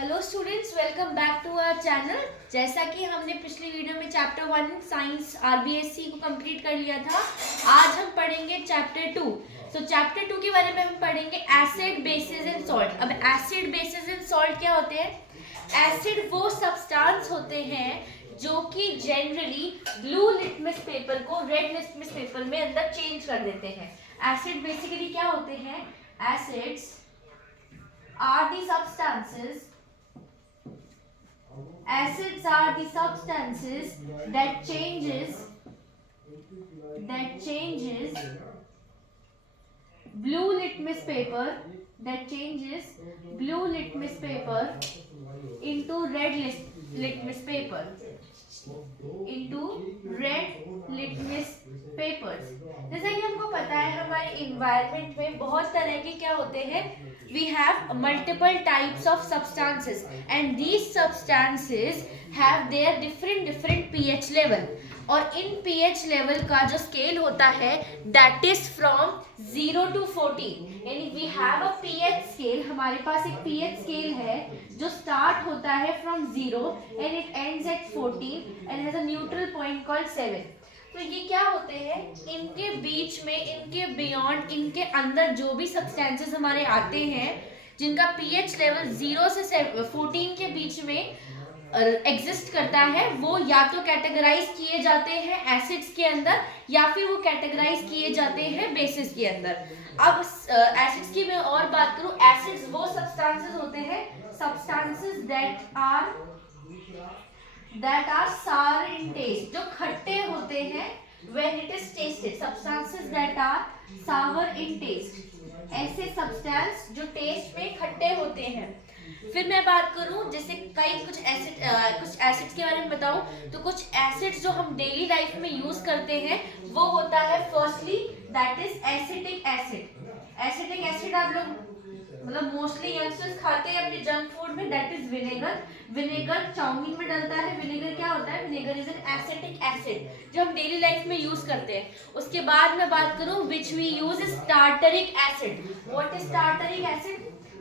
Hello students, welcome back to our channel. जैसा कि हमने पिछली वीडियो में चैप्टर 1 साइंस आरबीएससी को कंप्लीट कर लिया था, आज हम पढ़ेंगे चैप्टर 2। तो चैप्टर 2 के बारे में हम पढ़ेंगे एसिड, बेसिस एंड सॉल्ट। अब एसिड, बेसिस एंड सॉल्ट क्या होते हैं? एसिड वो सब्सटेंस होते हैं जो कि जनरली ब्लू लिटमस पेपर को रेड लिटमस पेपर में अंदर चेंज कर देते हैं। एसिड बेसिकली क्या होते हैं? Acids are the substances that changes blue litmus paper into red litmus paper जैसा कि हमको पता है हमारे इन्वायरमेंट में बहुत तरह के क्या होते हैं, we have multiple types of substances and these substances have their different pH level. और इन पीएच लेवल का जो स्केल होता है दैट इज फ्रॉम 0 to 14, यानी we have a pH scale. हमारे पास एक पीएच स्केल है जो स्टार्ट होता है from 0 and it ends at 14 and has a neutral point called 7। तो ये क्या होते हैं, इनके बीच में, इनके बियॉन्ड, इनके अंदर जो भी सब्सटेंसेस हमारे आते हैं जिनका पीएच लेवल 0 से 14 के बीच में एग्जिस्ट करता है, वो या तो कैटेगराइज किए जाते हैं एसिड्स के अंदर या फिर वो कैटेगराइज किए जाते हैं बेसिस के अंदर। अब एसिड्स की मैं और बात करूं, एसिड्स वो सब्सटेंसेस होते हैं, substances that are sour in taste, जो खट्टे होते हैं when it is tasted, substances that are sour in taste, ऐसे सब्सटेंस जो टेस्ट में खट्टे होते हैं। फिर मैं बात करूं, जैसे कुछ एसिड्स के बारे में बताऊं तो कुछ एसिड्स जो हम डेली लाइफ में यूज करते हैं वो होता है firstly that is acetic acid. Acetic acid आप लोग मतलब मोस्टली यंगस्टर्स खाते हैं अपने जंक फूड में, that is vinegar. Vinegar chowmein में डलता है। विनेगर क्या होता है? Vinegar is an acetic acid जो हम डेली लाइफ में यूज करते हैं। उसके बाद मैं बात करूं which we use is tartaric acid. What is tartaric acid?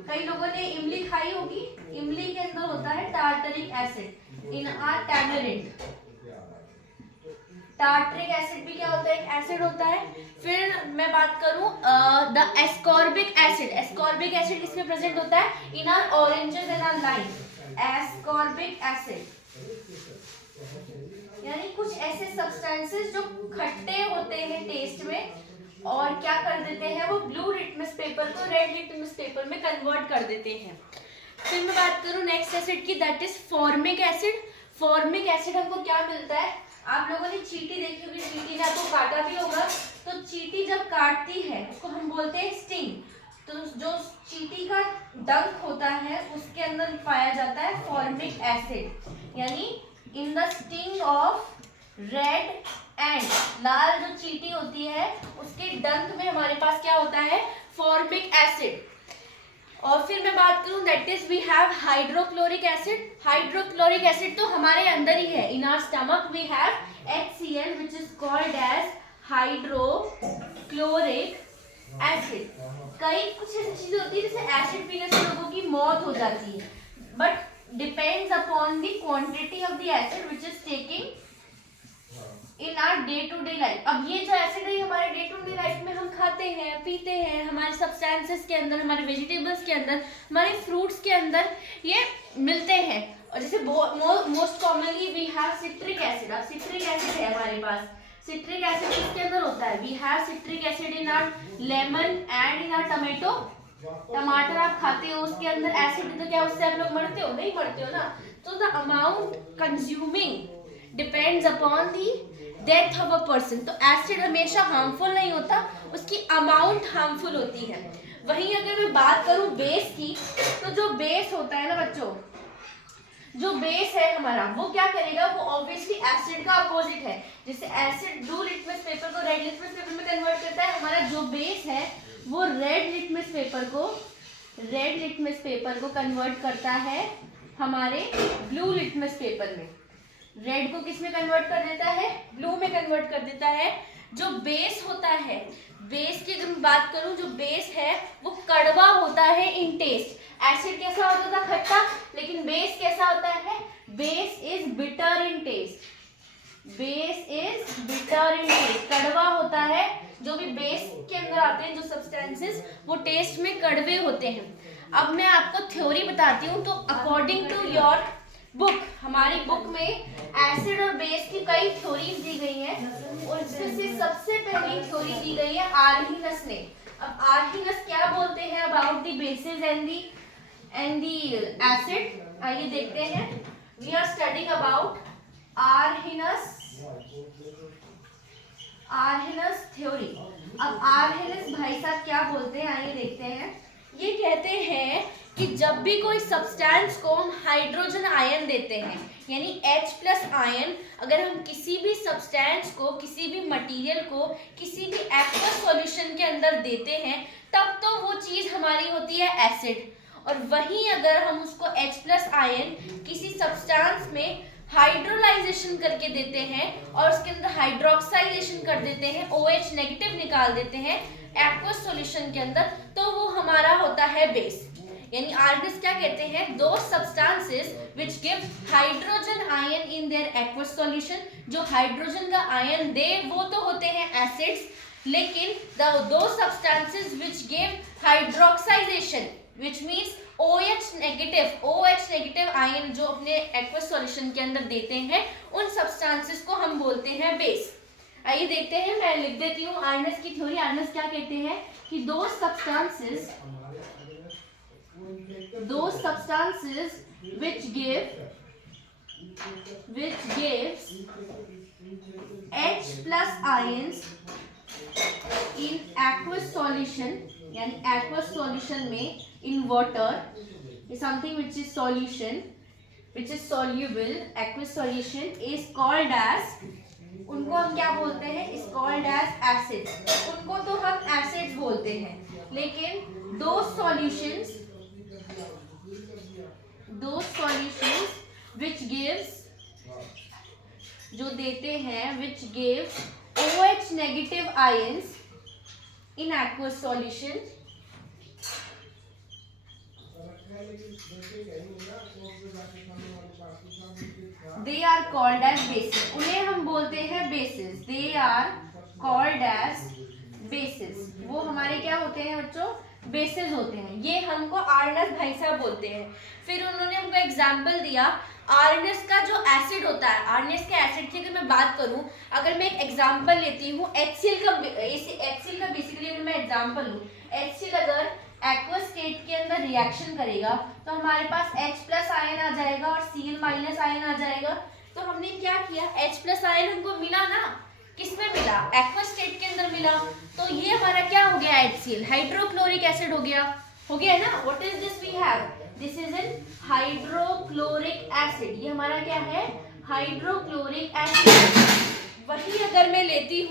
कई लोगों ने इमली खाई होगी, इमली के अंदर होता है tartaric acid in are tamarind. Tartaric acid भी क्या होता है? एक एसिड होता है। फिर मैं बात करूं the ascorbic acid. Ascorbic acid किसमें प्रेजेंट होता है? In our oranges and our lime. Ascorbic acid यानी कुछ ऐसे सब्सटेंसेस जो खट्टे होते हैं टेस्ट में और क्या कर देते हैं, वो ब्लू लिटमस पेपर को रेड लिटमस पेपर में कन्वर्ट कर देते हैं। फिर मैं बात करूं नेक्स्ट एसिड की, that is formic acid. Formic acid हमको क्या मिलता है? आप लोगों ने चींटी देखी होगी, चींटी ने आपको काटा भी होगा, तो चींटी जब काटती है उसको हम बोलते हैं स्टिंग। तो जो चींटी का डंक होता है उसके अंदर पाया जाता है फॉर्मिक एसिड, यानी in the sting of red ant, लाल जो चींटी होती है उसके डंक में हमारे पास क्या होता है? Formic acid. और फिर मैं बात करूं that is we have hydrochloric acid. Hydrochloric acid तो हमारे अंदर ही है, in our stomach we have HCl which is called as hydrochloric acid. कई कुछ ऐसी चीजें होती है जैसे एसिड पीने से लोगों की मौत हो जाती है, but depends upon the quantity of the acid which is taking in our day to day life. अब ये जो एसिड है हमारे डे टू डे लाइफ में हम खाते हैं, पीते हैं, हमारे सब्सटेंसेस के अंदर, हमारे वेजिटेबल्स के अंदर, हमारे फ्रूट्स के अंदर ये मिलते हैं। और जैसे most commonly we have citric acid. अब सिट्रिक एसिड है हमारे पास, सिट्रिक एसिड किसके अंदर होता है? We have citric acid in our lemon and in our tomato. टमाटर आप खाते हो उसके अंदर एसिड, तो क्या उससे आप लोग मरते हो? नहीं मरते हो ना। तो the amount consuming depends upon the death of a person. तो एसिड हमेशा हार्मफुल नहीं होता, उसकी अमाउंट हार्मफुल होती है। वहीं अगर मैं बात करूं बेस की, तो जो बेस होता है ना बच्चों, जो बेस है हमारा वो क्या करेगा? वो ऑब्वियसली एसिड का अपोजिट है। जैसे एसिड ब्लू लिटमस पेपर को रेड लिटमस पेपर में कन्वर्ट करता है, हमारा जो बेस है वो रेड लिटमस पेपर को कन्वर्ट करता है हमारे ब्लू लिटमस पेपर में। रेड को किस में कन्वर्ट कर देता है? ब्लू में कन्वर्ट कर देता है। जो बेस होता है, बेस की जब बात करूं, जो बेस है वो कड़वा होता है इन टेस्ट। एसिड कैसा होता था? खट्टा। लेकिन बेस कैसा होता है? Base is bitter in taste, base is bitter in taste, कड़वा होता है। जो भी बेस के अंदर आते हैं जो सब्सटेंसेस वो टेस्ट में कड़वे होते हैं। अब मैं आपको थ्योरी बताती हूँ। तो अकॉर्डिंग टू योर बुक, हमारी बुक में एसिड और बेस की कई थ्योरीज दी गई हैं और इसमें से सबसे पहली थ्योरी दी गई है आर्हीनस ने। अब आर्हीनस क्या बोलते हैं about the basis and the acid? आइए देखते हैं। We are studying about Arrhenius theory. अब आर्हीनस भाई साहब क्या बोलते हैं, आइए देखते हैं। ये कहते हैं कि जब भी कोई सब्सटेंस को हम हाइड्रोजन आयन देते हैं, यानी H+ आयन, अगर हम किसी भी सब्सटेंस को, किसी भी मटेरियल को किसी भी एक्वस सॉल्यूशन के अंदर देते हैं, तब तो वो चीज हमारी होती है एसिड। और वहीं अगर हम उसको H+ आयन किसी सब्सटेंस में हाइड्रोलाइजेशन करके देते हैं और उसके अंदर हाइड्रोक्साइलेशन कर देते हैं, OH नेगेटिव निकाल देते हैं एक्वस सॉल्यूशन के अंदर, तो वो हमारा होता है बेस। यानी आर्हीनस क्या कहते हैं? Those substances which give hydrogen ion in their aqueous solution, जो हाइड्रोजन का आयन दे वो तो होते हैं एसिड्स, लेकिन those substances which give hydroxide ions which means OH negative ion जो अपने एक्वस सॉल्यूशन के अंदर देते हैं, उन सब्सटेंसेस को हम बोलते हैं बेस। आइए देखते हैं, मैं लिख देती हूँ आर्हीनस की थ्योरी। आर्हीनस क्या कहते हैं कि दो substances which gives H+ ions in aqueous solution, यानी aqueous solution में in water is something which is solution, which is soluble, aqueous solution is called as, उनको हम क्या बोलते हैं? is called as acids। उनको तो हम acids बोलते हैं, लेकिन दो solutions which gives, जो देते हैं which gives OH negative ions in aqueous solution, they are called as bases। उन्हें हम बोलते हैं bases। they are called as bases। वो हमारे क्या होते हैं बच्चों? बेसिस होते हैं। ये हमको आर्हीनस भाई साहब बोलते हैं। फिर उन्होंने हमको एग्जाम्पल दिया आर्हीनस का जो एसिड होता है। आर्हीनस के एसिड की अगर मैं बात करूं, अगर मैं एक एग्जाम्पल लेती हूँ HCl का बेसिकली अगर मैं एग्जाम्पल लूँ, HCl अगर एक्वस स्टेट के अंदर रिएक्शन करेगा तो हमारे पास H+ आयन आ जाएगा और Cl- आयन आ जाएगा। तो हमने क्या किया, H+ आयन हमको मिला ना, किसमें मिला? एक्वस स्टेट के अंदर मिला। तो ये हमारा क्या हो गया? HCl, हाइड्रोक्लोरिक एसिड हो गया ना। What is this we have? This is an hydrochloric acid. ये हमारा क्या है? Hydrochloric acid. वही अगर मैं लेती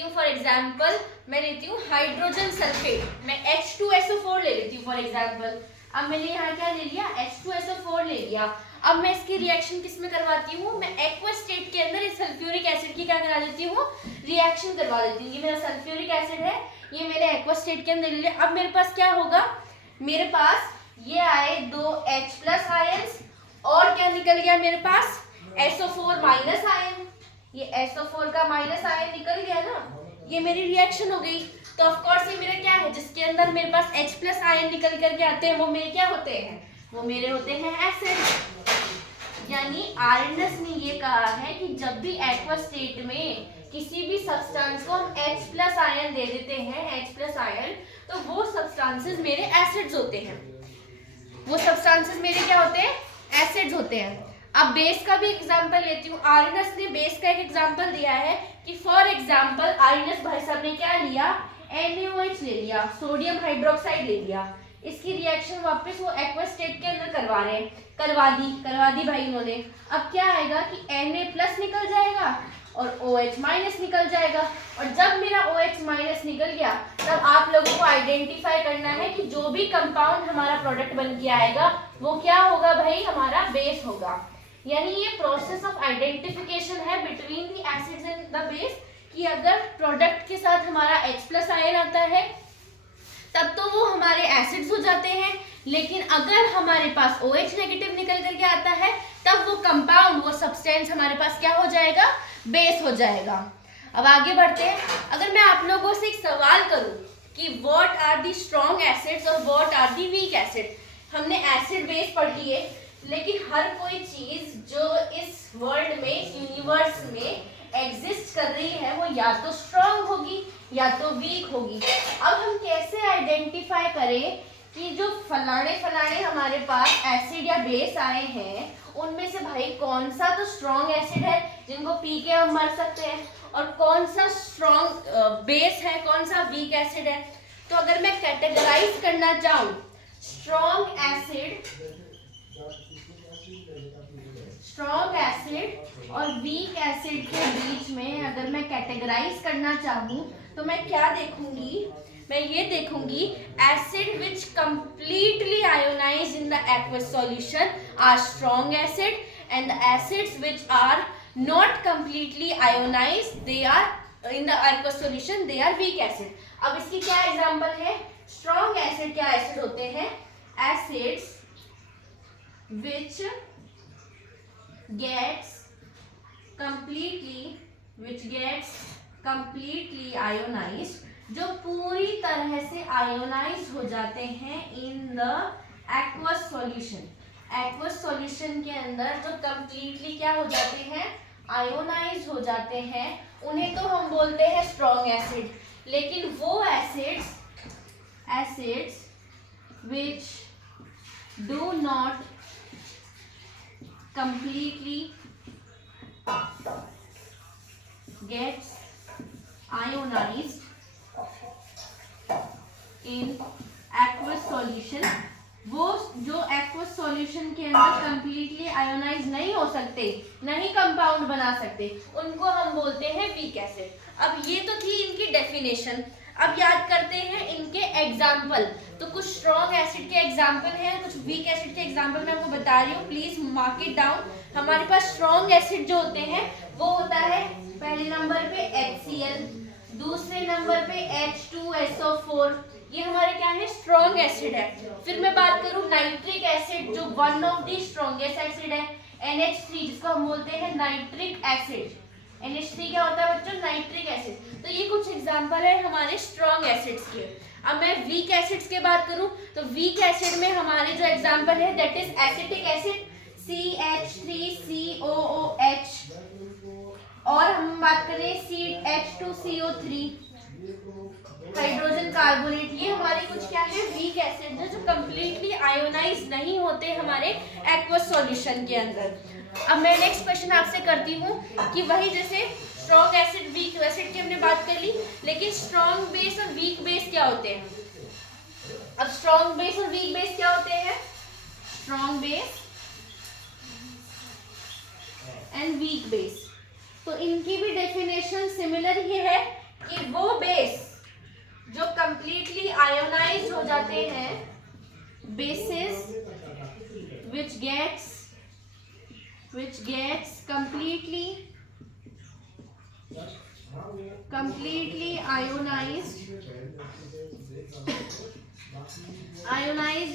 हूँ फॉर एग्जाम्पल, मैं लेती हूँ हाइड्रोजन सल्फेट, मैं H2SO4 ले लेती हूँ फॉर एग्जाम्पल। अब मैंने यहाँ क्या ले लिया? H2SO4 ले लिया। अब मैं इसकी रिएक्शन किस में करवाती हूँ? मैं एक्वस स्टेट के अंदर इस सल्फ्यूरिक एसिड की क्या करा देती हूँ? रिएक्शन करवा देती हूँ। ये मेरा सल्फ्यूरिक एसिड है, ये मेरे एक्वस स्टेट के अंदर ले लिया। अब मेरे पास क्या होगा? मेरे पास ये आए दो H+ आयंस और क्या निकल गया मेरे पास? SO4- ion. ये SO4 का माइनस आयन निकल गया ना, ये मेरी रिएक्शन हो गई। तो ऑफ कोर्स ये मेरा क्या है? जिसके अंदर मेरे पास H+ आयन निकल करके आते हैं वो मेरे क्या होते हैं? वो मेरे होते हैं एसिड। यानी आर्हीनस ने ये कहा है कि जब भी एक्वस स्टेट में किसी भी सब्सटेंस को हम H+ आयन दे देते हैं, H+ आयन, तो वो सब्सटेंसेस मेरे एसिड्स होते हैं। वो सब्सटेंसेस मेरे क्या होते हैं? एसिड्स होते हैं। अब बेस का भी एग्जांपल लेती हूँ। आर्हीनस ने बेस का एक एग्जांपल दिया है कि फॉर एग्जांपल आर्हीनस भाई साहब ने क्या लिया? NaOH ले लिया, सोडियम हाइड्रोक्साइड ले लिया। इसकी रिएक्शन वापस वो एक्वस स्टेट के अंदर करवा दी भाई इन्होंने। अब क्या आएगा कि Na+ निकल जाएगा और OH- निकल जाएगा। और जब मेरा OH- निकल गया, तब आप लोगों को आइडेंटिफाई करना है कि जो भी कंपाउंड हमारा प्रोडक्ट बन के आएगा वो क्या होगा भाई? हमारा बेस होगा। यानी ये प्रोसेस ऑफ आइडेंटिफिकेशन है between the acids and the base, कि अगर प्रोडक्ट के साथ हमारा H+ आयन आता है तब तो वो हमारे एसिड्स हो जाते हैं। लेकिन अगर हमारे पास OH नेगेटिव निकल करके आता है तब वो कंपाउंड, वो सब्सटेंस हमारे पास क्या हो जाएगा, बेस हो जाएगा। अब आगे बढ़ते हैं। अगर मैं आप लोगों से एक सवाल करूं कि what are the strong acids और what are the weak acid, हमने एसिड बेस पढ़ लिए, लेकिन हर कोई चीज जो इस वर्ल्ड में, यूनिवर्स में एग्जिस्ट कर रही है वो या तो स्ट्रॉन्ग होगी या तो वीक होगी। अब हम कैसे आइडेंटिफाई करें कि जो फलाने फलाने हमारे पास एसिड या बेस आए हैं उनमें से भाई कौन सा तो स्ट्रॉन्ग एसिड है जिनको पी के हम मर सकते हैं, और कौन सा स्ट्रॉन्ग बेस है, कौन सा वीक एसिड है। तो अगर मैं कैटेगराइज करना चाहूँ स्ट्रॉन्ग एसिड और वीक एसिड के बीच में अगर मैं कैटेगराइज करना चाहूँ तो मैं क्या देखूंगी, मैं ये देखूंगी acid which completely ionise in the aqueous solution are strong acid and the acids which are not completely ionise they are in the aqueous solution, they are weak acid. अब इसकी क्या एग्जांपल है, स्ट्रॉन्ग एसिड क्या acid होते हैं, acids विच gets completely ionized, जो पूरी तरह से आयोनाइज हो जाते हैं इन the aqueous solution. Aqueous solution के अंदर जो कंप्लीटली क्या हो जाते हैं, आयोनाइज हो जाते हैं, उन्हें तो हम बोलते हैं स्ट्रॉन्ग एसिड। लेकिन वो acids which do not completely gets ionized in aqueous solution, वो जो एक्वस सॉल्यूशन के अंदर कंप्लीटली आयोनाइज नहीं हो सकते, नहीं कंपाउंड बना सकते, उनको हम बोलते हैं वीक एसिड। अब ये तो थी इनकी डेफिनेशन। अब याद करते हैं इनके एग्जाम्पल। तो कुछ स्ट्रॉन्ग एसिड के एग्जाम्पल हैं, कुछ वीक एसिड के एग्जाम्पल मैं आपको बता रही हूँ, प्लीज मार्क इट डाउन। हमारे पास स्ट्रॉन्ग एसिड जो होते हैं वो होता है पहले नंबर पे HCl, दूसरे नंबर पे H2SO4, ये हमारे क्या है, स्ट्रॉन्ग एसिड है। फिर मैं बात करूं नाइट्रिक एसिड जो one of the strongest acid है, NH3 जिसको हम बोलते हैं नाइट्रिक एसिड। NH3 क्या होता है बच्चों, नाइट्रिक एसिड। तो ये कुछ एग्जांपल है हमारे स्ट्रॉन्ग एसिड्स के। अब मैं वीक एसिड्स की बात करूं तो वीक एसिड में हमारे जो एग्जांपल है that is acetic acid CH3COOH, और हम बात करें CH2CO3 हाइड्रोजन कार्बोनेट, ये हमारे कुछ क्या है, वीक एसिड है जो कंप्लीटली आयोनाइज नहीं होते हमारे एक्वस सॉल्यूशन के अंदर। अब मैं नेक्स्ट क्वेश्चन आपसे करती हूँ कि वही जैसे स्ट्रॉन्ग एसिड वीक एसिड की हमने बात कर ली, लेकिन स्ट्रॉन्ग बेस और वीक बेस क्या होते हैं। अब स्ट्रॉन्ग बेस और वीक बेस क्या होते हैं, strong base and weak base, तो इनकी भी डेफिनेशन सिमिलर ही है कि वो बेस जो कंप्लीटली आयोनाइज हो जाते हैं, basis which gets completely ionized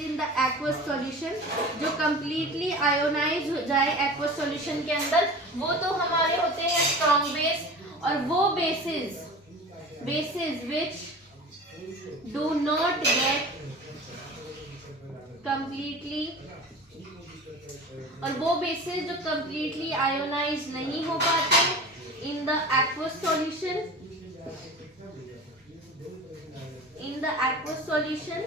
in the aqueous solution, जो completely आयोनाइज हो जाए aqueous solution के अंदर, वो तो हमारे होते हैं स्ट्रॉन्ग बेस। और वो basis which do not get completely, और वो बेसिस जो completely आयोनाइज नहीं हो पाते in the aqueous solution,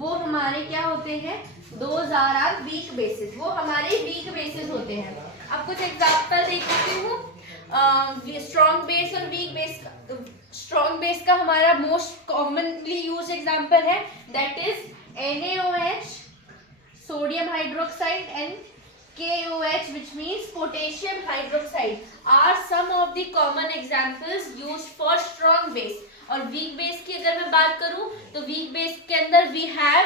वो हमारे क्या होते हैं, those are our weak bases, वो हमारे weak bases होते हैं। अब कुछ एग्जाम्पल देखती हूँ स्ट्रॉन्ग बेस और वीक बेस का। स्ट्रॉन्ग बेस का हमारा मोस्ट कॉमनली यूज एग्जाम्पल है that is NaOH, sodium hydroxide, and KOH which means potassium hydroxide are some of the common examples used for strong base। और weak base की अगर मैं बात करूं तो वीक बेस के अंदर we have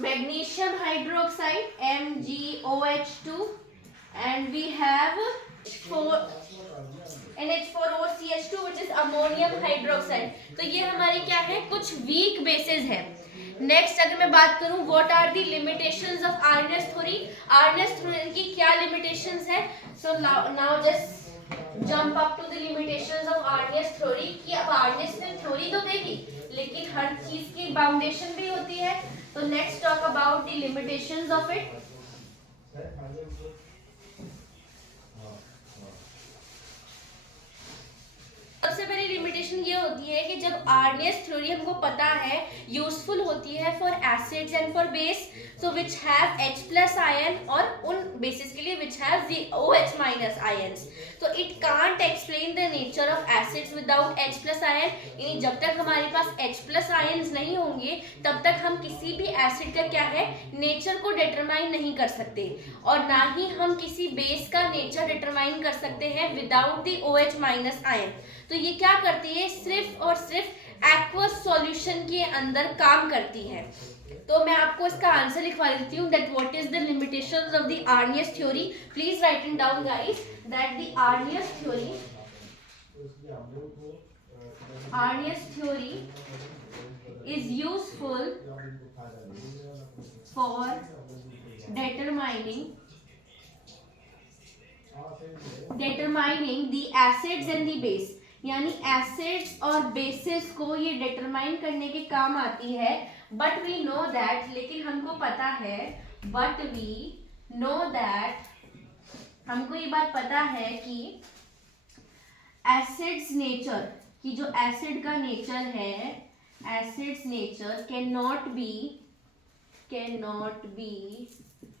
magnesium hydroxide MgOH2 and we have NH4OCH2 which is ammonium hydroxide. तो ये हमारे क्या है, कुछ वीक बेसिस है। नेक्स्ट अगर मैं बात करूं what are the limitations of Arrhenius theory, Arrhenius theory की क्या लिमिटेशंस है। So now just jump up to the limitations of Arrhenius theory कि अब आर्नेस ने थ्योरी तो देगी लेकिन हर चीज की बाउंडेशन भी होती है। तो next talk about the limitations of it. सबसे पहली लिमिटेशन ये होती है कि जब आर्नेस थ्योरी हमको पता है यूजफुल होती है for acids and for base, so which have H+ ion, और उन बेसिस के लिए which have the OH- ions. तो it can't explain the nature of acids without H+ ion, यानी जब तक हमारे पास H+ आयंस नहीं होंगे तब तक हम किसी भी एसिड का क्या है नेचर को डिटरमाइन नहीं कर सकते, और ना ही हम किसी बेस का नेचर डिटरमाइन कर सकते हैं विदाउट द OH- आयन। तो ये क्या करती है, सिर्फ और सिर्फ एक्वस सॉल्यूशन के अंदर काम करती है। तो मैं आपको इसका आंसर लिखवा देती हूँ that what is the limitations of the Arrhenius theory. Please right it down guys that the Arrhenius theory is useful for determining the acids and the base, यानी एसिड्स और बेसिस को ये डिटरमाइन करने के काम आती है। बट वी नो दैट, लेकिन हमको पता है, बट वी नो दैट, हमको ये बात पता है कि एसिड्स नेचर की जो एसिड का नेचर है, acids nature can not be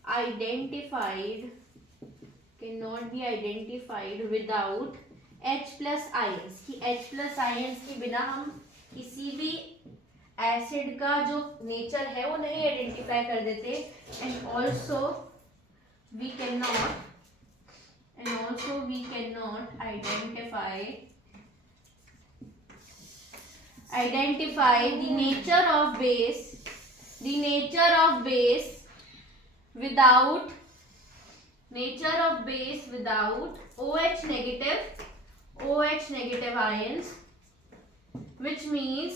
identified without H+ ions, कि H+ आयंस के बिना हम किसी भी एसिड का जो नेचर है वो नहीं आइडेंटिफाई कर देते। And also we can not identify the nature of base without OH negative ions, which means,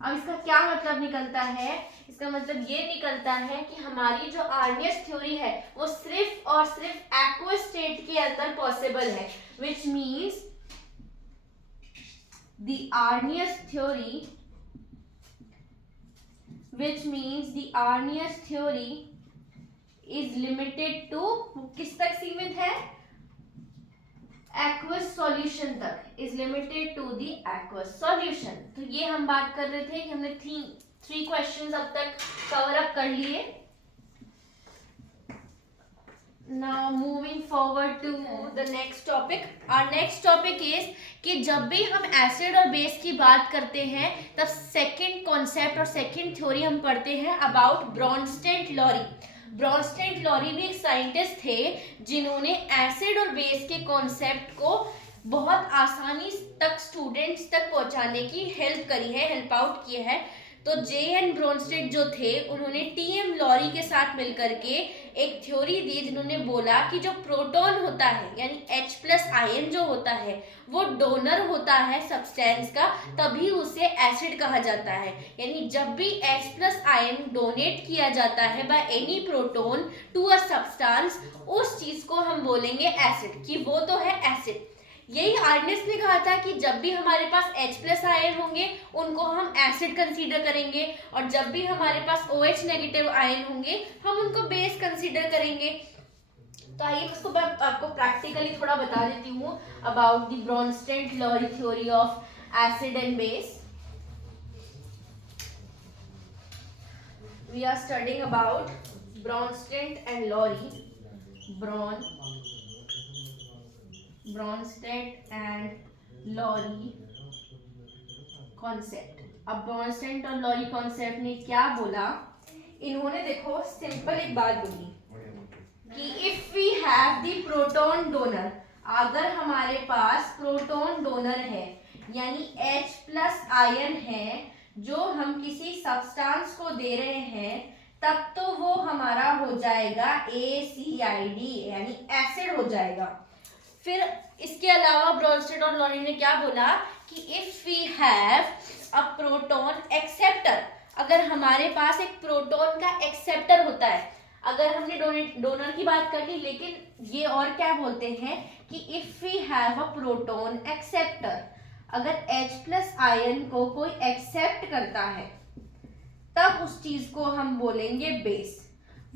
अब इसका क्या मतलब निकलता है, इसका मतलब ये निकलता है कि हमारी जो आर्नियस थ्योरी है वो सिर्फ और सिर्फ एक्वस स्टेट के अंदर पॉसिबल है, which means the Arrhenius theory is limited to, किस तक सीमित है, aqueous solution तक, is limited to the aqueous solution। तो ये हम बात कर रहे थे कि हमने थ्री क्वेश्चंस अब तक कवर अप कर लिए। Now moving forward to the next topic. Our next topic is कि जब भी हम एसिड और बेस की बात करते हैं तब सेकंड कॉन्सेप्ट और सेकंड थ्योरी हम पढ़ते हैं अबाउट ब्रॉनस्टेड-लॉरी। ब्रॉनस्टेड-लॉरी भी एक साइंटिस्ट थे जिन्होंने एसिड और बेस के कॉन्सेप्ट को बहुत आसानी तक स्टूडेंट्स तक पहुंचाने की हेल्प आउट की है। तो J.N. ब्रॉनस्टेड जो थे उन्होंने T.M. लॉरी के साथ मिलकर के एक थ्योरी दी, जिन्होंने बोला कि जो प्रोटॉन होता है यानी H+ आयन जो होता है वो डोनर होता है सब्सटेंस का, तभी उसे एसिड कहा जाता है। यानी जब भी H+ आयन डोनेट किया जाता है by any proton to a substance, उस चीज को हम बोलेंगे एसिड, कि वो तो है एसिड। यही आर्नेस ने कहा था कि जब भी हमारे पास H+ आयन होंगे उनको हम एसिड कंसीडर करेंगे, और जब भी हमारे पास OH नेगेटिव आयन होंगे हम उनको बेस कंसीडर करेंगे। तो आइए उसको मैं आपको प्रैक्टिकली थोड़ा बता देती हूँ about the Bronsted Lowry theory of acid and base. We are studying about Bronsted and Lowry, Bronsted and Lowry concept. अब ब्रॉनस्टेड और लॉरी कॉन्सेप्ट ने क्या बोला, इन्होंने देखो सिंपल एक बात बोली कि if we have the proton donor, अगर हमारे पास प्रोटॉन डोनर है यानी H+ आयन है जो हम किसी सब्सटेंस को दे रहे हैं, तब तो वो हमारा हो जाएगा ACID यानी एसिड हो जाएगा। फिर इसके अलावा ब्रॉन्स्टेड और लॉरी ने क्या बोला कि if we have a proton acceptor, अगर हमारे पास एक प्रोटॉन का एक्सेप्टर होता है, अगर हमने डोनर की बात कर ली, लेकिन ये और क्या बोलते हैं कि if we have a proton acceptor, अगर H+ आयन को कोई एक्सेप्ट करता है तब उस चीज को हम बोलेंगे बेस।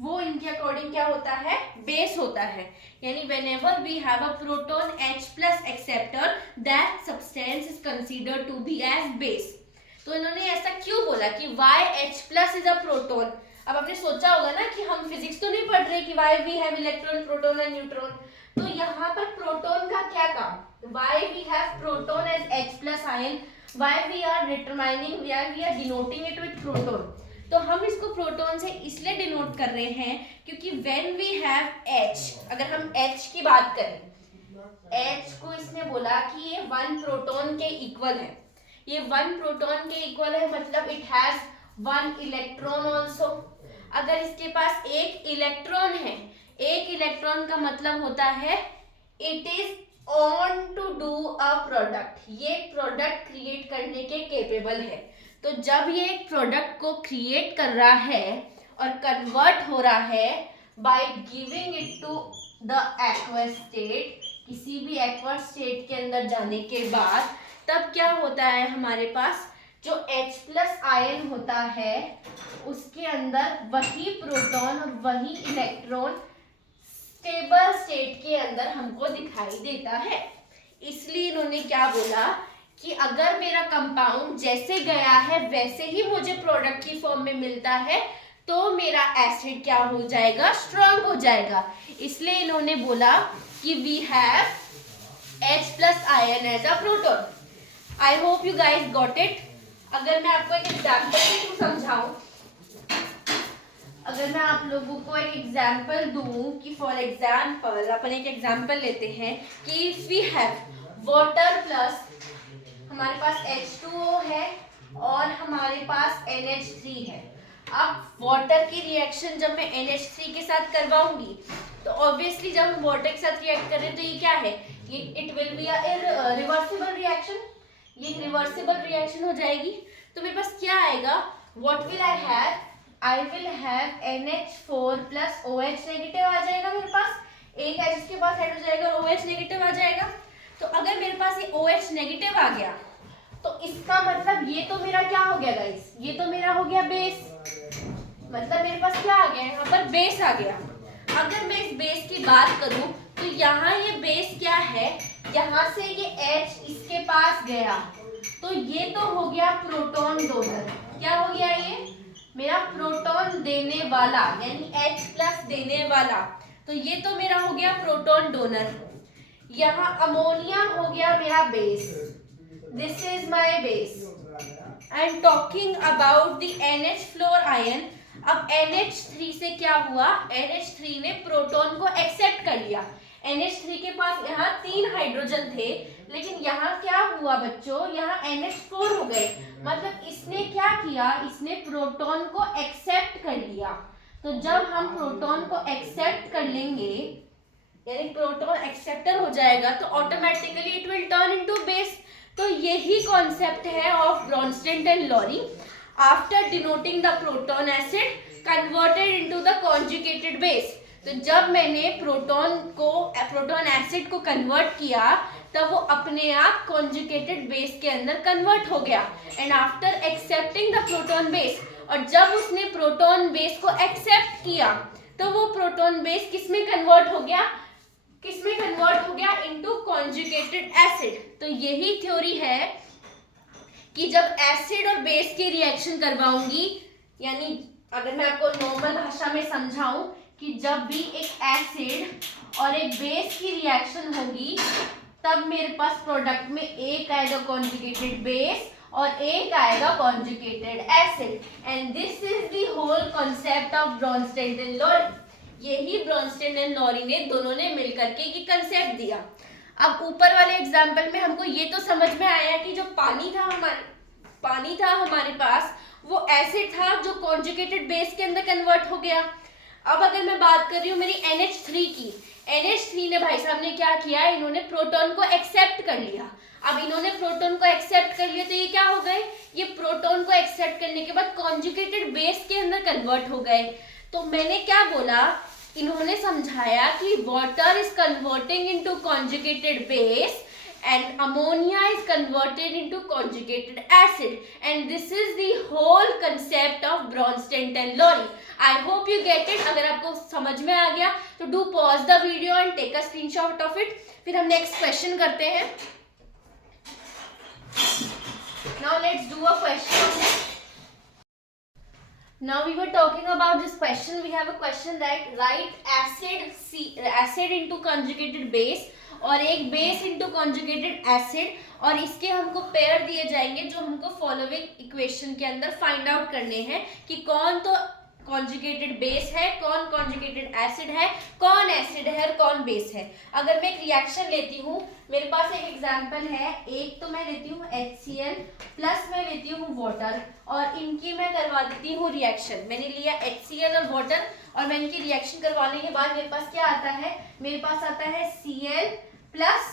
वो इनके अकॉर्डिंग क्या होता है, बेस होता है। यानी whenever we have a proton H+ acceptor that substance is considered to be as base। तो इन्होंने ऐसा क्यों बोला कि why H+ is a proton। अब आपने सोचा होगा ना कि हम फिजिक्स तो नहीं पढ़ रहे कि why we have electron, proton and neutron। तो यहाँ पर प्रोटॉन का क्या काम, why we have proton as H+ ion, why we are determining, why we are denoting it with proton। तो हम इसको प्रोटॉन से इसलिए डिनोट कर रहे हैं क्योंकि when we have H, अगर हम H की बात करें, H को इसने बोला कि ये 1 प्रोटॉन के इक्वल है, ये 1 प्रोटॉन के इक्वल है, मतलब इट हैज 1 इलेक्ट्रॉन ऑल्सो। अगर इसके पास एक इलेक्ट्रॉन है, एक इलेक्ट्रॉन का मतलब होता है it is on to do a product, ये प्रोडक्ट क्रिएट करने के केपेबल है। तो जब ये एक प्रोडक्ट को क्रिएट कर रहा है और कन्वर्ट हो रहा है by giving it to the aqueous state, किसी भी एक्वस स्टेट के अंदर जाने के बाद, तब क्या होता है, हमारे पास जो H+ आयन होता है उसके अंदर वही प्रोटॉन और वही इलेक्ट्रॉन स्टेबल स्टेट के अंदर हमको दिखाई देता है। इसलिए इन्होंने क्या बोला कि अगर मेरा कंपाउंड जैसे गया है वैसे ही मुझे प्रोडक्ट की फॉर्म में मिलता है तो मेरा एसिड क्या हो जाएगा, स्ट्रांग हो जाएगा। इसलिए इन्होंने बोला कि we have H+ ion as a proton. I hope you guys got it. अगर मैं आपको एक एग्जाम्पल से समझाऊं, अगर मैं आप लोगों को एक एग्जाम्पल दूं कि फॉर एग्जाम्पल अपन एक एग्जाम्पल लेते हैं कि if we have water plus, हमारे पास H2O है और हमारे पास NH3 है। अब वाटर की रिएक्शन जब मैं NH3 के साथ करवाऊंगी तो ऑब्वियसली जब हम वाटर के साथ रिएक्ट कर रहे हैं तो ये क्या है, ये it will be a reversible reaction, ये रिवर्सिबल रिएक्शन हो जाएगी। तो मेरे पास क्या आएगा, what will I have, I will have NH4 plus OH negative आ जाएगा मेरे पास, एक H इसके पास ऐड हो जाएगा और OH नेगेटिव आ जाएगा। तो अगर मेरे पास ये OH नेगेटिव आ गया तो इसका मतलब ये तो मेरा क्या हो गया गाइस, ये तो मेरा हो गया बेस, मतलब मेरे पास क्या आ गया, यहाँ पर बेस आ गया। अगर मैं इस बेस की बात करूं तो यहाँ ये बेस क्या है, यहाँ से ये H इसके पास गया तो ये तो हो गया प्रोटॉन डोनर। क्या हो गया, ये मेरा प्रोटॉन देने वाला यानी H+ देने वाला, तो ये तो मेरा हो गया प्रोटॉन डोनर। यहाँ अमोनिया हो गया मेरा base, this is my base. I am talking about the NH4 ion. अब NH3 से क्या हुआ, NH3 ने प्रोटॉन को एक्सेप्ट कर लिया। NH3 के पास यहाँ 3 हाइड्रोजन थे, लेकिन यहाँ क्या हुआ बच्चों, यहाँ NH4 हो गए, मतलब इसने क्या किया, इसने प्रोटॉन को एक्सेप्ट कर लिया। तो जब हम प्रोटॉन को एक्सेप्ट कर लेंगे यानी प्रोटॉन एक्सेप्टर हो जाएगा तो automatically it will turn into base. तो यही कॉन्सेप्ट है of Bronsted and Lowry. After denoting the proton acid converted into the conjugated base. तो जब मैंने प्रोटॉन एसिड को कन्वर्ट किया तब वो अपने आप कॉन्जुगेटेड बेस के अंदर कन्वर्ट हो गया। And after accepting the proton base, और जब उसने प्रोटॉन बेस को एक्सेप्ट किया तो वो प्रोटॉन बेस किसमें कन्वर्ट हो गया, इनटू कॉन्जुगेटेड एसिड। तो यही थ्योरी है कि जब एसिड और बेस की रिएक्शन करवाऊंगी, यानी अगर मैं आपको नॉर्मल भाषा में समझाऊं कि जब भी एक एसिड और एक बेस की रिएक्शन होगी तब मेरे पास प्रोडक्ट में एक आएगा कॉन्जुगेटेड बेस और एक आएगा conjugated acid. And this is the whole concept of Bronsted and Lowry. यही ब्रॉन्स्टेड एंड लॉरी ने दोनों ने मिलकर के ये कंसेप्ट दिया। अब ऊपर वाले एग्जाम्पल में हमको ये तो समझ में आया कि जो पानी था हमारे पास वो एसिड था जो कॉन्जुगेटेड बेस के अंदर कन्वर्ट हो गया। अब अगर मैं बात कर रही हूँ मेरी NH3 की, NH3 ने भाई साहब ने क्या किया, इन्होंने प्रोटॉन को एक्सेप्ट कर लिया। अब इन्होंने प्रोटॉन को एक्सेप्ट कर लिया तो ये क्या हो गए, ये प्रोटॉन को एक्सेप्ट करने के बाद कॉन्जुगेटेड बेस के अंदर कन्वर्ट हो गए। तो मैंने क्या बोला, इन्होंने समझाया कि water is converting into conjugated base and ammonia is converted into conjugated acid, and this is the whole concept of Bronsted and Lowry. I hope you get it. अगर आपको समझ में आ गया तो do pause the video and take a screenshot of it. फिर हम next question करते हैं. Now let's do a question. Now we were talking about this question. We have a question that write acid into conjugated base और एक base into conjugated acid, और इसके हमको pair दिए जाएंगे जो हमको फॉलोइंग इक्वेशन के अंदर फाइंड आउट करने हैं कि कौन तो कॉन्जुगेटेड बेस है, कौन कॉन्जुगेटेड एसिड है, कौन एसिड है और कौन बेस है। अगर मैं एक रिएक्शन लेती हूँ, मेरे पास एक एग्जांपल है, एक तो मैं लेती हूँ HCl प्लस मैं लेती हूँ वाटर और इनकी मैं करवा देती हूँ रिएक्शन। मैंने लिया HCl और वाटर और मैं इनकी रिएक्शन करवाने के बाद मेरे पास क्या आता है, मेरे पास आता है Cl प्लस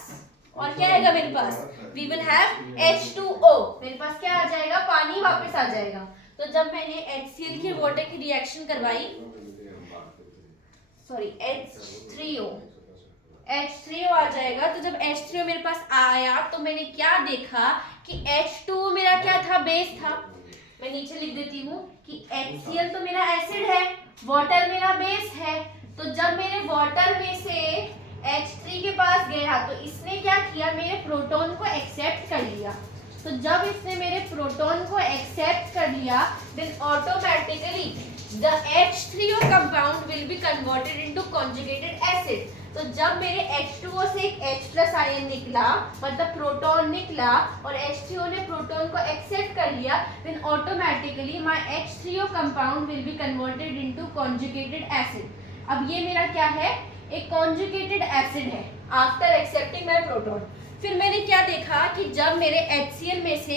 और क्या आएगा मेरे पास, वी विल हैव H2O, मेरे पास क्या आ जाएगा, पानी वापस आ जाएगा। तो जब मैंने HCl की वाटर की रिएक्शन करवाई, सॉरी H3O आ जाएगा। तो जब H3O मेरे पास आया तो मैंने क्या देखा कि H2O मेरा क्या था, बेस था। मैं नीचे लिख देती हूँ कि HCl तो मेरा एसिड है, वाटर मेरा बेस है। तो जब मेरे वाटर में से H3 के पास गया तो इसने क्या किया, मेरे प्रोटॉन को एक्सेप्ट कर लिया। तो जब इसने मेरे प्रोटॉन को एक्सेप्ट कर लिया then automatically the H3O compound will be converted into conjugated acid. तो जब मेरे H2O से एक H+ आयन निकला, मतलब प्रोटॉन निकला और H3O ने प्रोटॉन को एक्सेप्ट कर लिया, then automatically my H3O compound will be converted into conjugated acid. अब ये मेरा क्या है, एक कॉन्जुगेटेड एसिड है आफ्टर एक्सेप्टिंग माय प्रोटॉन। फिर मैंने क्या देखा कि जब मेरे HCl में से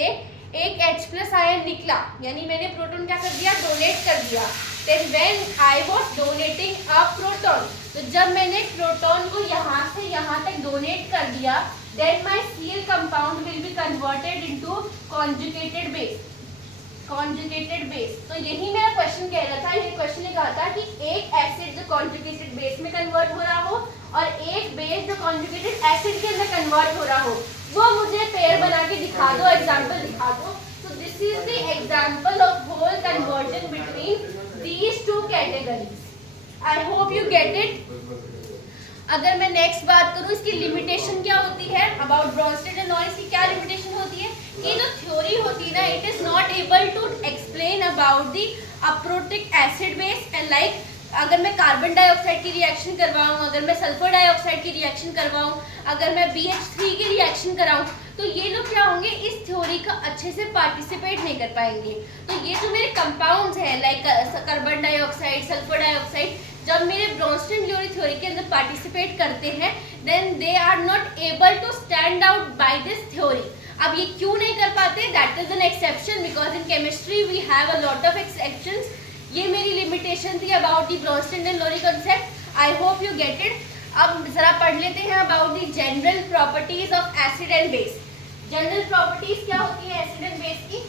एक H+ आयन निकला, यानी मैंने प्रोटॉन क्या कर दिया, डोनेट कर दिया। Then when I was donating a proton, तो जब मैंने प्रोटॉन को यहाँ से यहाँ तक डोनेट कर दिया, then my Cl compound will be converted into conjugated base. Conjugated base, तो यही मेरा क्वेश्चन कह रहा था। ये क्वेश्चन ने कहा था कि एक एसिड जो कॉन्जुगेटेड बेस में कन्वर्ट हो रहा हो और एक बेस जो कॉन्जुगेटेड एसिड के अंदर कन्वर्ट हो रहा हो, वो मुझे पेयर बना के दिखा दो, एग्जांपल दिखा दो। तो this is the example of whole conversion between these two categories. I hope you get it. अगर मैं नेक्स्ट बात करूं, इसकी लिमिटेशन क्या होती है, अबाउट ब्रॉन्स्टेड एंड लॉरेंस की क्या लिमिटेशन होती है, कि जो थ्योरी होती है ना, it is not able to explain about the aprotic acid base and like अगर मैं कार्बन डाइऑक्साइड की रिएक्शन करवाऊं, अगर मैं सल्फर डाइऑक्साइड की रिएक्शन करवाऊं, अगर मैं BH3 की रिएक्शन कराऊं, तो ये लोग क्या होंगे, इस थ्योरी का अच्छे से पार्टिसिपेट नहीं कर पाएंगे। तो ये जो मेरे कंपाउंड्स हैं like carbon dioxide, sulphur dioxide, जब मेरे ब्रॉन्स्टेड लॉरी थ्योरी के अंदर पार्टिसिपेट करते हैं, then they are not able to stand out by this theory. अब ये क्यों नहीं कर पाते, that is an exception, because in chemistry we have a lot of exceptions. ये मेरी लिमिटेशन थी about the Bronsted and Lowry concept. I hope you get it. अब जरा पढ़ लेते हैं about the general properties of acid and base. General properties क्या होती है एसिड एंड बेस की?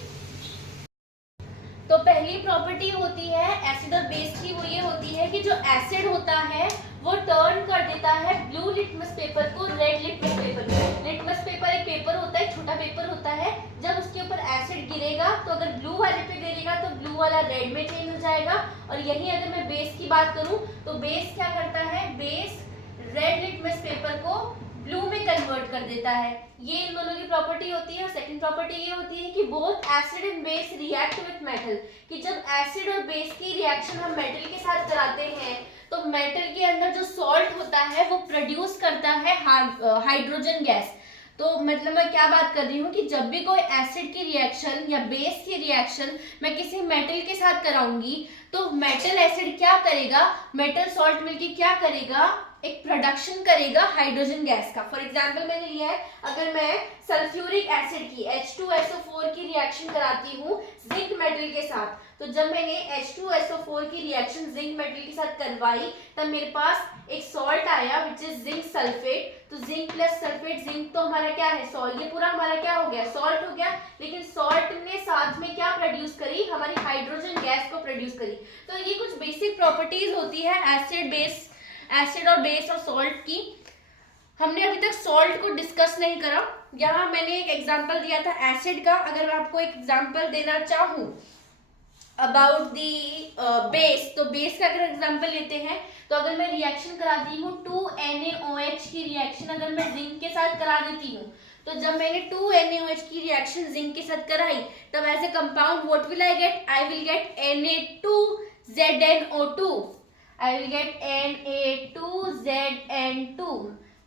तो पहली प्रॉपर्टी होती है एसिड और बेस की, वो ये होती है कि जो एसिड होता है वो टर्न कर देता है ब्लू लिटमस पेपर को रेड लिटमस पेपर में। लिटमस पेपर एक पेपर होता है, छोटा पेपर होता है, जब उसके ऊपर एसिड गिरेगा तो अगर ब्लू वाले पे गिरेगा तो ब्लू वाला रेड में चेंज हो जाएगा। और यही अगर मैं बेस की बात करूं तो बेस क्या करता है, बेस रेड लिटमस पेपर को ब्लू में कन्वर्ट कर देता है। ये इन दोनों की प्रॉपर्टी होती है। और सेकंड प्रॉपर्टी ये होती है कि both acid and base react with metal, कि जब एसिड और बेस की रिएक्शन हम मेटल के साथ कराते हैं तो मेटल के अंदर जो सॉल्ट होता है वो प्रोड्यूस करता है हाइड्रोजन गैस। तो मतलब मैं क्या बात कर रही हूँ कि जब भी कोई एसिड की रिएक्शन या बेस की रिएक्शन मैं किसी मेटल के साथ कराऊंगी तो मेटल एसिड क्या करेगा, मेटल सॉल्ट मिलके क्या करेगा, एक प्रोडक्शन करेगा हाइड्रोजन गैस का। फॉर एग्जांपल मैंने लिया है, अगर मैं सल्फ्यूरिक एसिड की H2SO4 की रिएक्शन कराती हूँ जिंक मेटल के साथ, तो जब मैंने H2SO4 की रिएक्शन जिंक मेटल के साथ करवाई तब मेरे पास एक सॉल्ट आया विच इज जिंक सल्फेट। तो जिंक प्लस सल्फेट, जिंक तो हमारा क्या है, सॉल्ट, ये पूरा हमारा क्या हो गया, सॉल्ट हो गया। लेकिन सॉल्ट ने साथ में क्या प्रोड्यूस करी, हमारी हाइड्रोजन गैस को प्रोड्यूस करी। तो ये कुछ बेसिक प्रॉपर्टीज होती है एसिड और बेस और सॉल्ट की। हमने अभी तक सॉल्ट को डिस्कस नहीं करा। यहाँ मैंने एक एग्जांपल दिया था एसिड का। अगर मैं आपको एक एग्जांपल देना चाहूँ अबाउट दी बेस, तो बेस का अगर एग्जांपल लेते हैं, तो अगर मैं रिएक्शन कराती हूँ 2NaOH की रिएक्शन अगर मैं जिंक के साथ करा देती हूँ, तो जब मैंने 2NaOH की रिएक्शन जिंक के साथ कराई तब as a compound what will I get, I will get Na2ZnO2, I will get Na2Zn2।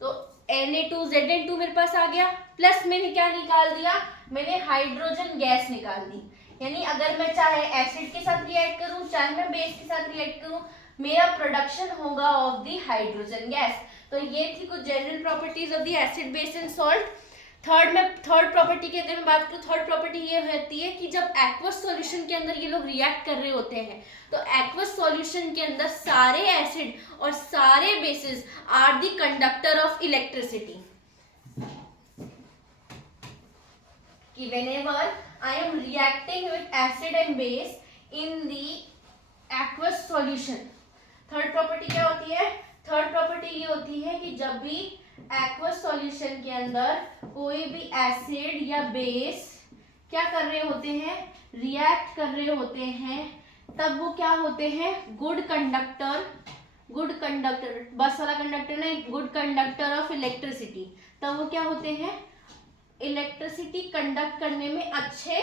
तो Na2Zn2 मेरे पास आ गया, प्लस मैंने क्या निकाल दिया, मैंने हाइड्रोजन गैस निकाल दी। यानी अगर मैं चाहे एसिड के साथ रिएक्ट करूं चाहे मैं बेस के साथ रिएक्ट करूं, मेरा प्रोडक्शन होगा ऑफ द हाइड्रोजन गैस। तो ये थी कुछ general properties of the acid base and salt. Third property की अगर मैं बात करूं, थर्ड प्रॉपर्टी ये होती है कि जब एक्वस सॉल्यूशन के अंदर ये लोग रिएक्ट कर रहे होते हैं, तो एक्वस सॉल्यूशन के अंदर सारे एसिड और सारे bases are the conductor of electricity. कि whenever I am reacting with acid and base in the aqueous solution, third property क्या होती है, थर्ड प्रॉपर्टी ये होती है कि जब भी एक्वस सॉल्यूशन के अंदर कोई भी एसिड या बेस क्या कर रहे होते हैं, रिएक्ट कर रहे होते हैं, तब वो क्या होते हैं, गुड कंडक्टर, बस वाला कंडक्टर नहीं, गुड कंडक्टर ऑफ इलेक्ट्रिसिटी। तब वो क्या होते हैं, इलेक्ट्रिसिटी कंडक्ट करने में अच्छे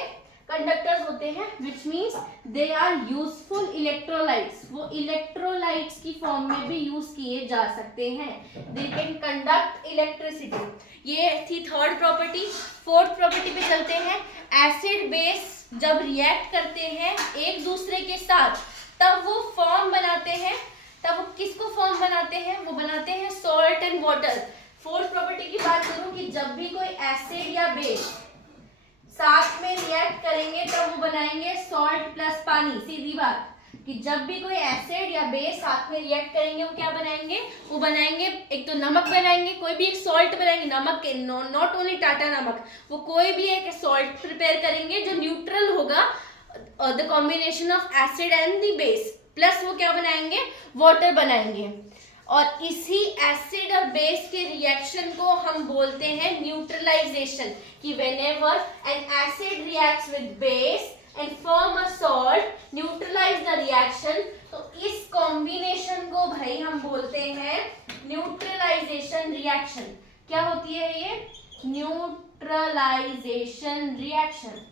कंडक्टर्स होते हैं, which means they are useful electrolytes. वो इलेक्ट्रोलाइट्स की फॉर्म में भी यूज किए जा सकते हैं, दे कैन कंडक्ट इलेक्ट्रिसिटी। ये थी थर्ड प्रॉपर्टी। फोर्थ प्रॉपर्टी पे चलते हैं। एसिड बेस जब रिएक्ट करते हैं एक दूसरे के साथ तब वो फॉर्म बनाते हैं, तब वो किसको फॉर्म बनाते हैं, वो बनाते हैं salt and water. Fourth property की बात करूं कि जब भी कोई एसिड या बेस साथ में रिएक्ट करेंगे तब वो बनाएंगे सॉल्ट प्लस पानी। सीधी बात कि जब भी कोई एसिड या बेस साथ में रिएक्ट करेंगे वो क्या बनाएंगे, वो बनाएंगे एक तो नमक बनाएंगे, कोई भी एक सॉल्ट बनाएंगे, नमक के नॉट ओनली टाटा नमक, वो कोई भी एक सॉल्ट प्रिपेयर करेंगे जो न्यूट्रल होगा the combination of acid and the base, plus वो क्या बनाएंगे, वाटर बनाएंगे। और इसी एसिड और बेस के रिएक्शन को हम बोलते हैं न्यूट्रलाइजेशन। कि whenever an acid reacts with base and form a salt, neutralize the reaction, तो इस कॉम्बिनेशन को भाई हम बोलते हैं न्यूट्रलाइजेशन रिएक्शन। क्या होती है ये, न्यूट्रलाइजेशन रिएक्शन।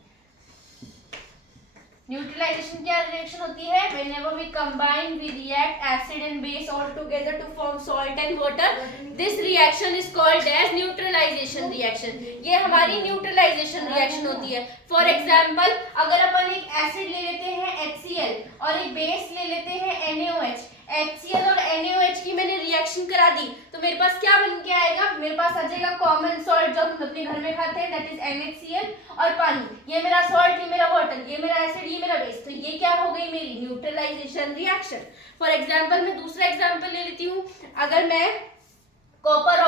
न्यूट्रलाइजेशन क्या रिएक्शन होती है, whenever we combine we react acid and base all together to form salt and water, this reaction is called as neutralization reaction। ये हमारी न्यूट्रलाइजेशन रिएक्शन होती है। फॉर एग्जाम्पल अगर अपन एक एसिड ले लेते हैं HCl और एक बेस ले लेते हैं NaOH, HCl और NaOH की मैंने रिएक्शन करा दी तो मेरे पास क्या बन के आएगा, मेरे पास आ जाएगा कॉमन सॉल्ट जो हम अपने घर में खाते हैं, दैट इज NaCl और पानी। ये मेरा सॉल्ट, ये मेरा वाटर, ये मेरा एसिड, ये मेरा बेस। तो ये क्या हो गई मेरी न्यूट्रलाइजेशन रिएक्शन। फॉर एग्जाम्पल मैं दूसरा एग्जाम्पल ले लेती हूँ। अगर मैं कॉपर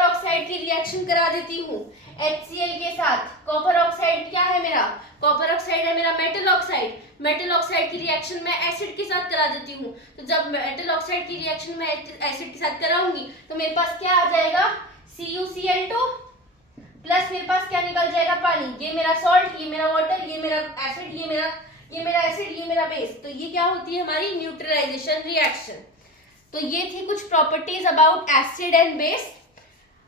ऑक्साइड की रिएक्शन करा देती हूँ HCl के साथ, कॉपर ऑक्साइड क्या है मेरा, कॉपर ऑक्साइड है मेरा मेटल ऑक्साइड। मेटल ऑक्साइड की रिएक्शन मैं एसिड के साथ करा देती हूँ, तो जब मेटल ऑक्साइड की रिएक्शन मैं एसिड के साथ कराऊंगी तो मेरे पास क्या आ जाएगा, CuCl2 प्लस मेरे पास क्या निकल जाएगा, पानी। ये मेरा सॉल्ट, ये मेरा वाटर, ये मेरा एसिड, ये मेरा एसिड, ये मेरा बेस। तो ये क्या होती है हमारी न्यूट्रलाइजेशन रिएक्शन। तो ये थी कुछ properties about acid and base.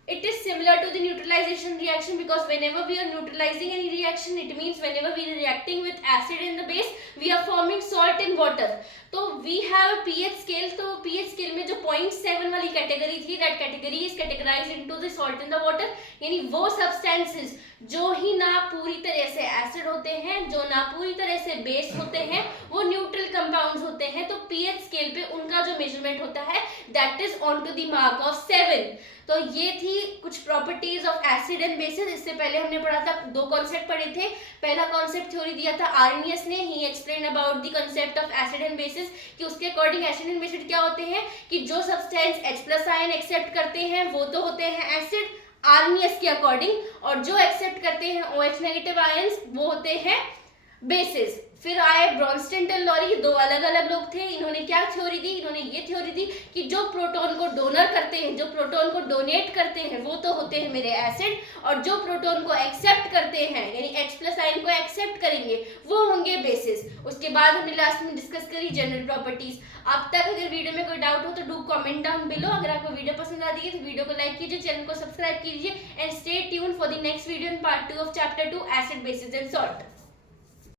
It is similar to the neutralization reaction because whenever we are neutralizing any reaction, it means whenever we are reacting with acid and the base, we are forming salt in water. तो we have a pH scale. तो pH scale में जो 0.7 वाली category थी, that category is categorized into the salt in the water. यानी वो substances जो ही ना पूरी तरह से एसिड होते हैं, जो ना पूरी तरह से बेस होते हैं, वो न्यूट्रल कंपाउंड्स होते हैं. तो पीएच स्केल पे उनका जो मेजरमेंट होता है that is on to the mark of 7. तो ये थी कुछ properties of acid and bases. इससे पहले हमने पढ़ा था, 2 कॉन्सेप्ट पढ़े थे. पहला कॉन्सेप्ट थ्योरी दिया था आर्नियस ने. He explain about the concept of acid and basis कि उसके अकॉर्डिंग एसिड एंड बेसिस क्या होते हैं कि जो सब्सटेंस H+ आयन एक्सेप्ट करते हैं वो तो होते हैं एसिड आर्नियस के अकॉर्डिंग, और जो एक्सेप्ट करते हैं OH नेगेटिव आयंस वो होते हैं बेसिस. फिर आए ब्रॉन्स्टन टेलौरी, 2 अलग अलग लोग थे. इन्होंने क्या थ्योरी दी? इन्होंने ये थ्योरी दी कि जो प्रोटॉन को डोनर करते हैं, जो प्रोटॉन को डोनेट करते हैं वो तो होते हैं मेरे एसिड, और जो प्रोटॉन को एक्सेप्ट करते हैं यानी H+ आयन को एक्सेप्ट करेंगे वो होंगे बेसिस. उसके बाद हमने लास्ट में डिस्कस करी जनरल प्रॉपर्टीज. अब तक अगर वीडियो में कोई डाउट हो तो डू कमेंट डाउन बिलो. अगर आपको वीडियो पसंद आती है तो वीडियो को लाइक कीजिए, चैनल को सब्सक्राइब कीजिए and stay tuned for the next video in part 2 of chapter 2 acid basis and salt.